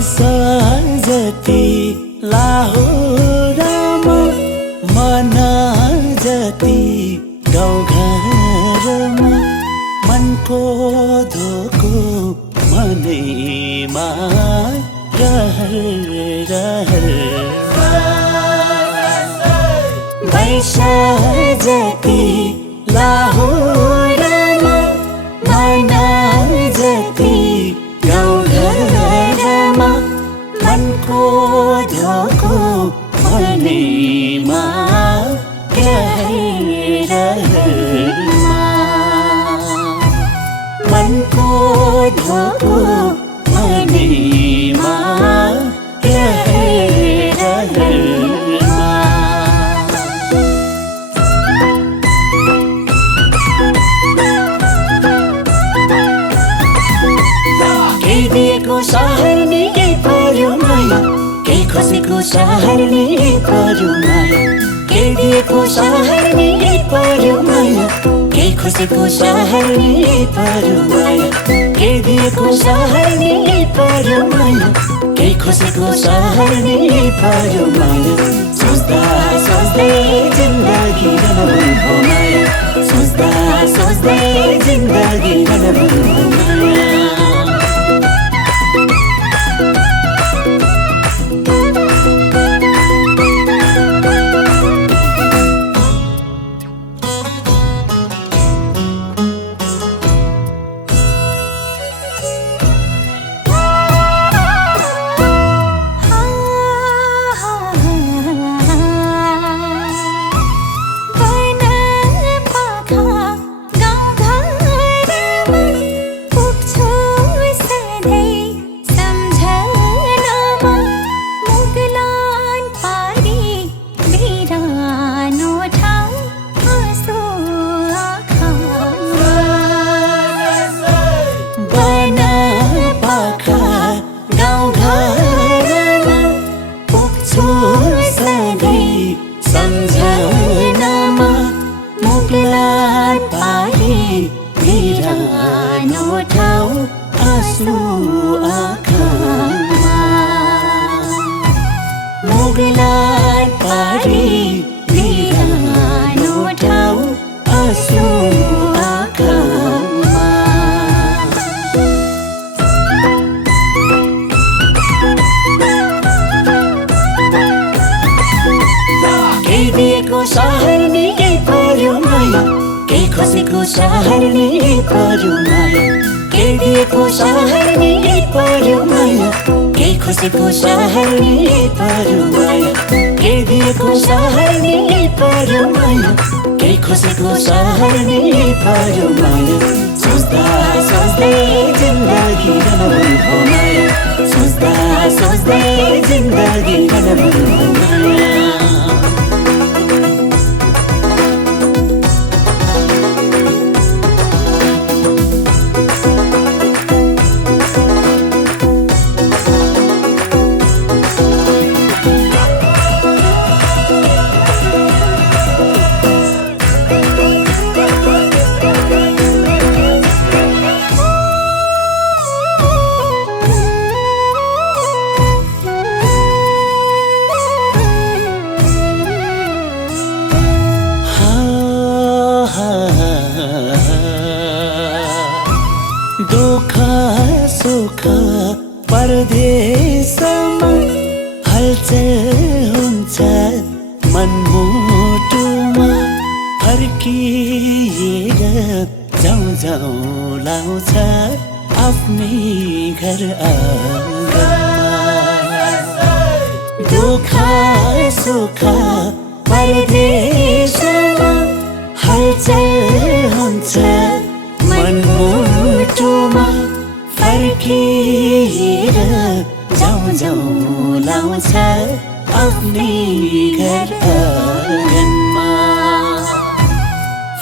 जति लाहोरमा मन जति गाउँघरमा मनको धोको मनैमा रहर वैशा जति लाहोरमा मन जति गाउँघरमा मनको धोको मनैमा मनको धोको मनैमा केही दिएको सहर नि केही पर्यो माया केही खोसेको सहर नि पर्यो माया केही दिएको सहर नि पर्यो माया केही खोसेको सहर नि पर्यो माया केही दिएको सहर नि पर्यो माया केही खोसेको सहर नि पर्यो माया सोच्दा सोच्दै जिन्दगी रनभन हो माया सोच्दा सोच्दै जिन्दगी रनभन हो माया मुगलान पारी बिरानो ठाउँ आँसु आँखामा केही दिएको सहर नि केही पर्यो माया केही खोसेको सहर नि पर्यो माया केही दिएको सहर नि पर्यो माया केही खोसेको सहर नि पर्यो माया केही दिएको सहर नि पर्यो माया केही खोसेको सहर नि पर्यो माया सोच्दा सोच्दै जिन्दगी रनभन हो माया सोच्दा सोच्दै जिन्दगी रनभन हो माया दुःख सुख परदेशमा हलचल हुन्छ मनमुटुमा फर्किएर जाउँ जाउँ लाउँछ आफ्नै घर आँगनमा दुःख सुख परदेशमा हलचल हुन्छ मनमुटुमा फर्किएर जाउँ जाउँ लाउँछ आफ्नै घर आँगनमा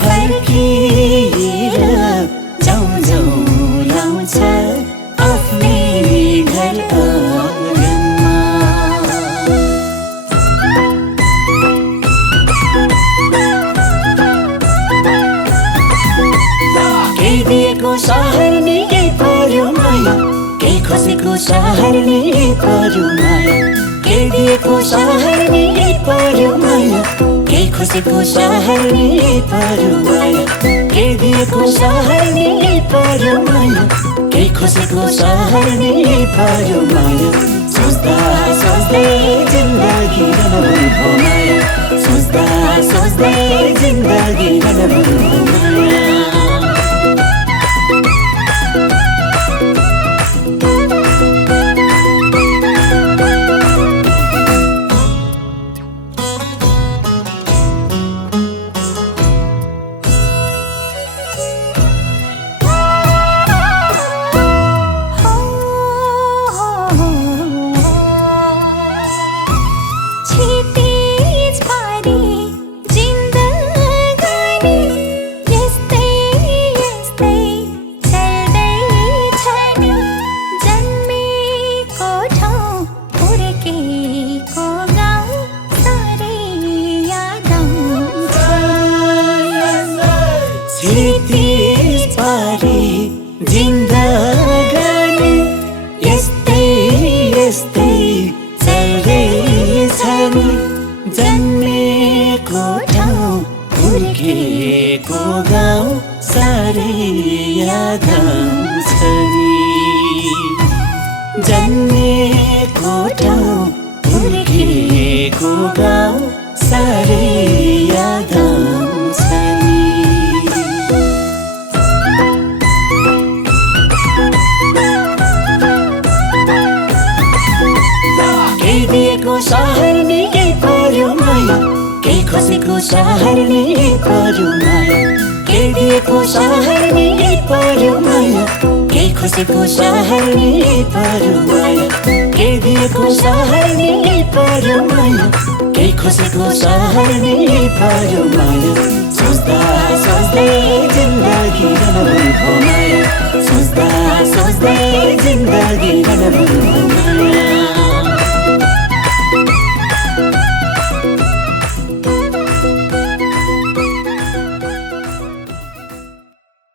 फर्किएर जाउँ जाउँ लाउँछ आफ्नै घर आँगनमा केही दिएको सहर नि पर्यो माया केही खोसेको सहर नि पर्यो माया केही दिएको सहर नि पर्यो माया केही खोसेको सहर नि पर्यो माया केही दिएको सहर नि पर्यो माया केही खोसेको सहर नि पर्यो माया सोच्दा सोच्दै जिन्दगी रनबन हो माया सोच्दा सोच्दै जिन्दगी रनबन हो माया जिन्दगानी यस्तै यस्तै चल्दैछ नि जन्मेको ठाउँ हुर्केको गाउँ साह्रै याद आउँछ नि जन्मेको ठाउँ हुर्केको गाउँ साह्रै याद आउँछ नि केही दिएको सहर नि पर्यो माया केही खोसेको सहर नि पर्यो माया केही दिएको सहर नि पर्यो माया केही खोसेको सहर नि पर्यो माया केही दिएको सहर नि पर्यो माया केही खोसेको सहर नि पर्यो माया